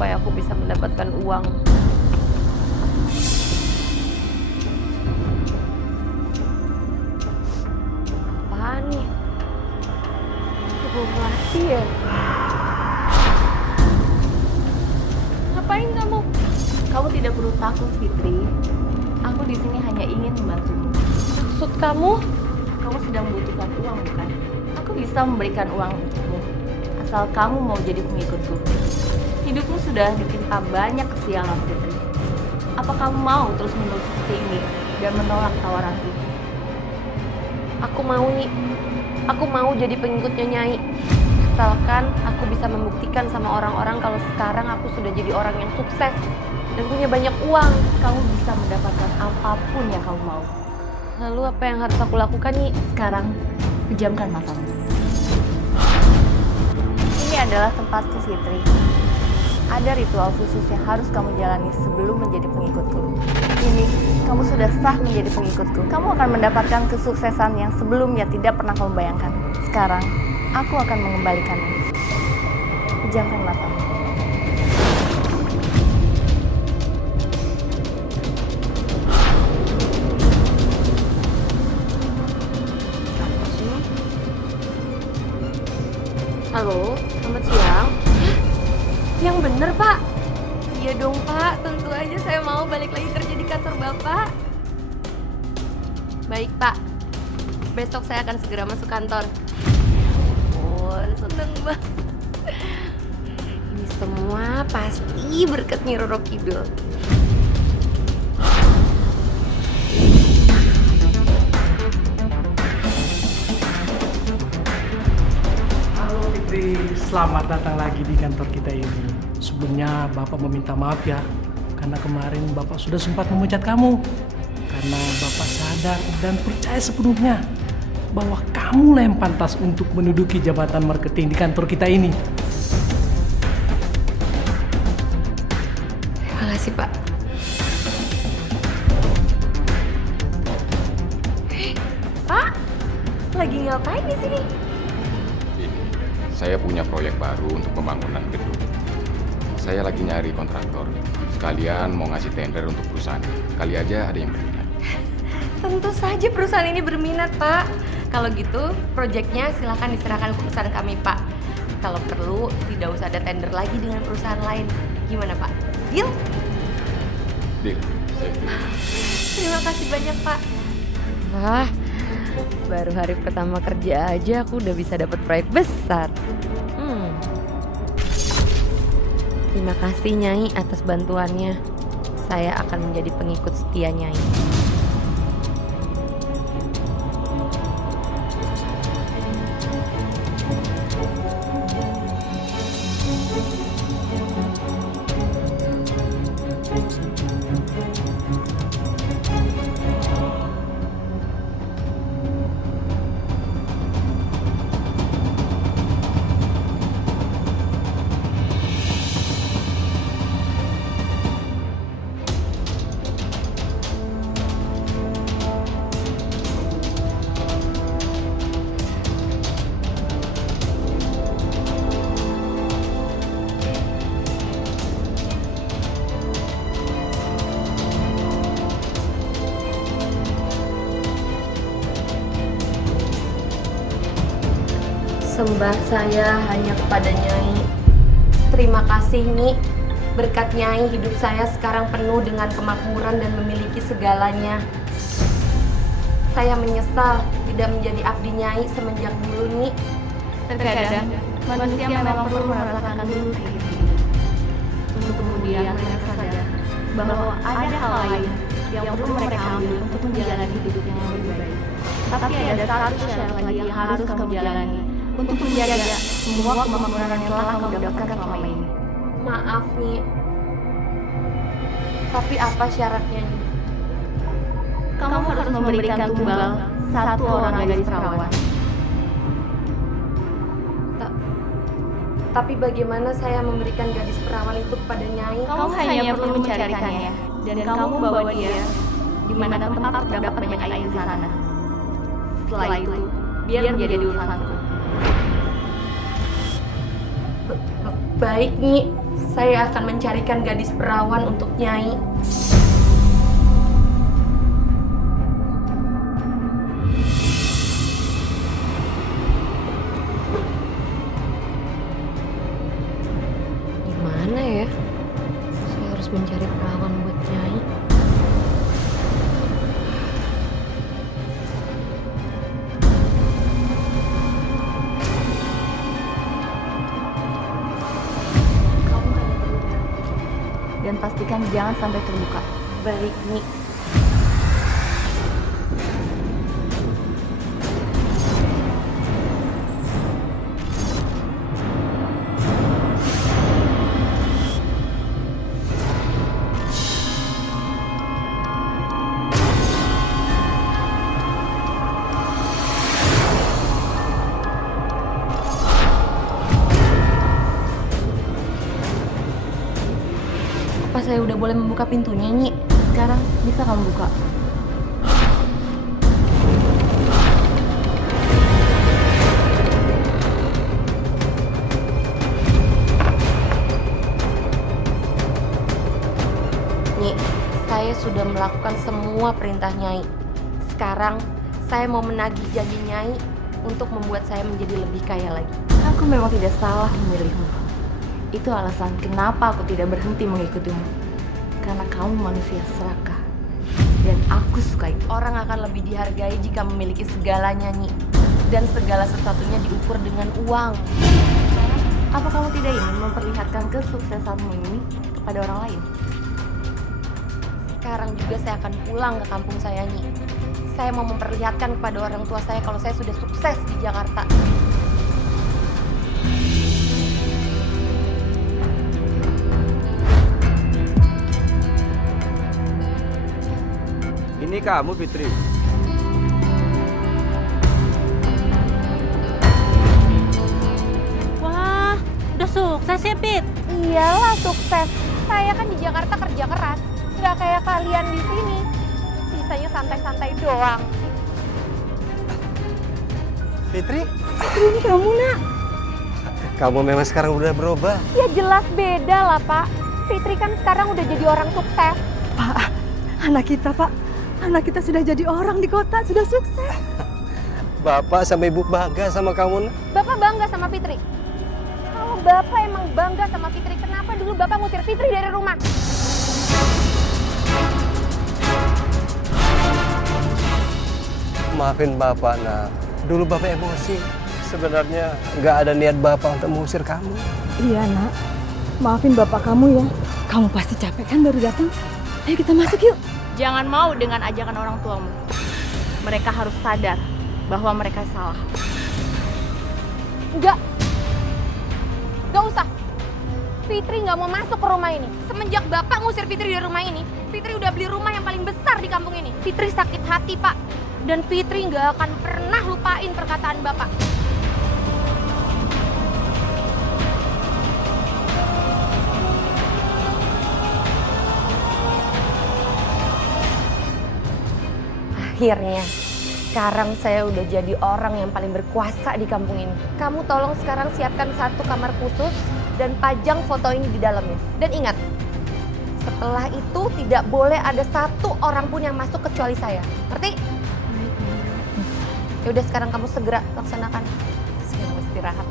supaya aku bisa mendapatkan uang. Apaan nih? Aku belum mati ya? Ngapain kamu? Kamu tidak perlu takut, Fitri. Aku di sini hanya ingin membantumu. Maksud kamu? Kamu sedang membutuhkan uang, bukan? Aku bisa memberikan uang untukmu, asal kamu mau jadi pengikutku. Hidupmu sudah ditimpa banyak kesialan, Fitri. Apa kamu mau terus-menerus seperti ini dan menolak tawaranku? Aku mau nih. Aku mau jadi pengikutnya Nyai. Asalkan aku bisa membuktikan sama orang-orang kalau sekarang aku sudah jadi orang yang sukses dan punya banyak uang. Kamu bisa mendapatkan apapun yang kamu mau. Lalu apa yang harus aku lakukan nih? Sekarang, pejamkan matamu. Ini adalah tempatku, Fitri. Ada ritual khusus yang harus kamu jalani sebelum menjadi pengikutku. Ini, kamu sudah sah menjadi pengikutku. Kamu akan mendapatkan kesuksesan yang sebelumnya tidak pernah kamu bayangkan. Sekarang, aku akan mengembalikanmu. Pejamkan matamu. Halo, selamat siang. Yang bener, Pak. Iya dong, Pak. Tentu aja saya mau balik lagi kerja di kantor Bapak. Baik, Pak. Besok saya akan segera masuk kantor. Oh, seneng banget. Ini semua pasti berkat Nyi Roro Kidul. Halo Fitri, selamat datang lagi di kantor kita ini. Sebelumnya Bapak meminta maaf ya, karena kemarin Bapak sudah sempat memecat kamu. Karena Bapak sadar dan percaya sepenuhnya bahwa kamulah yang pantas untuk menduduki jabatan marketing di kantor kita ini. Terima kasih, Pak. Pak, lagi ngapain di sini? Ini, saya punya proyek baru untuk pembangunan gedung. Saya lagi nyari kontraktor. Sekalian mau ngasih tender untuk perusahaan. Kali aja ada yang berminat. Tentu saja perusahaan ini berminat, Pak. Kalau gitu, proyeknya silakan diserahkan ke perusahaan kami, Pak. Kalau perlu, tidak usah ada tender lagi dengan perusahaan lain. Gimana, Pak? Deal? Deal, saya deal. Terima kasih banyak, Pak. Wah, baru hari pertama kerja aja aku udah bisa dapat proyek besar. Terima kasih Nyai atas bantuannya. Saya akan menjadi pengikut setia Nyai. Sembah saya hanya kepada Nyai. Terima kasih Nyi. Berkat Nyai hidup saya sekarang penuh dengan kemakmuran dan memiliki segalanya. Saya menyesal tidak menjadi abdi Nyai semenjak dulu Nyi. Terkadang, manusia memang perlu merasakan dulu diri untuk kemudian mereka sadar bahwa ada hal lain yang perlu mereka ambil untuk menjalani hidup yang lebih baik. Tapi ada satu syarat lagi yang harus kamu jalani untuk menjaga semua kemakmuran yang telah kamu dapatkan selama ini. Maaf Nyi. Tapi apa syaratnya Nyi? Kamu harus memberikan tumbal satu orang gadis perawan. Tapi bagaimana saya memberikan gadis perawan itu kepada Nyai? Kamu hanya perlu mencarikannya dan kamu bawa dia di mana tempat terdapat banyak air di sana. Setelah itu, biar menjadi urusanku. Baik Nyi, saya akan mencarikan gadis perawan untuk Nyai. Di mana ya? Saya harus mencari perawan buat Nyai. Dan pastikan jangan sampai terbuka. Baik, Nyi. Apa saya udah boleh membuka pintunya, Nyi? Sekarang bisa kamu buka. Nyi, saya sudah melakukan semua perintah Nyai. Sekarang saya mau menagih janji Nyai untuk membuat saya menjadi lebih kaya lagi. Aku memang tidak salah memilihmu. Itu alasan kenapa aku tidak berhenti mengikutimu. Karena kamu manusia serakah. Dan aku suka itu. Orang akan lebih dihargai jika memiliki segalanya, Nyi. Dan segala sesuatunya diukur dengan uang. Apa kamu tidak ingin memperlihatkan kesuksesanmu ini kepada orang lain? Sekarang juga saya akan pulang ke kampung saya, Nyi. Saya mau memperlihatkan kepada orang tua saya kalau saya sudah sukses di Jakarta. Ini kamu, Fitri. Wah, udah sukses ya, Pit? Iyalah sukses. Saya kan di Jakarta kerja keras. Nggak kayak kalian di sini. Sisanya santai-santai doang. Fitri? Ini kamu, Nak. Kamu memang sekarang udah berubah. Ya jelas beda lah, Pak. Fitri kan sekarang udah jadi orang sukses. Anak kita, Pak. Anak kita sudah jadi orang di kota, sudah sukses. Bapak sama Ibu bangga sama kamu, Nak. Bapak bangga sama Fitri. Kalau Bapak emang bangga sama Fitri, kenapa dulu Bapak ngusir Fitri dari rumah? Maafin Bapak, Nak. Dulu Bapak emosi. Sebenarnya nggak ada niat Bapak untuk mengusir kamu. Iya, Nak. Maafin bapak kamu ya. Kamu pasti capek kan baru datang? Ayo kita masuk yuk. Jangan mau dengan ajakan orang tuamu. Mereka harus sadar bahwa mereka salah. Enggak. Enggak usah. Fitri nggak mau masuk ke rumah ini. Semenjak Bapak ngusir Fitri dari rumah ini, Fitri udah beli rumah yang paling besar di kampung ini. Fitri sakit hati, Pak. Dan Fitri nggak akan pernah lupain perkataan Bapak. Akhirnya, sekarang saya udah jadi orang yang paling berkuasa di kampung ini. Kamu tolong sekarang siapkan satu kamar khusus dan pajang foto ini di dalamnya. Dan ingat, setelah itu tidak boleh ada satu orang pun yang masuk kecuali saya. Ngerti? Ya udah sekarang kamu segera laksanakan. Saya mau istirahat.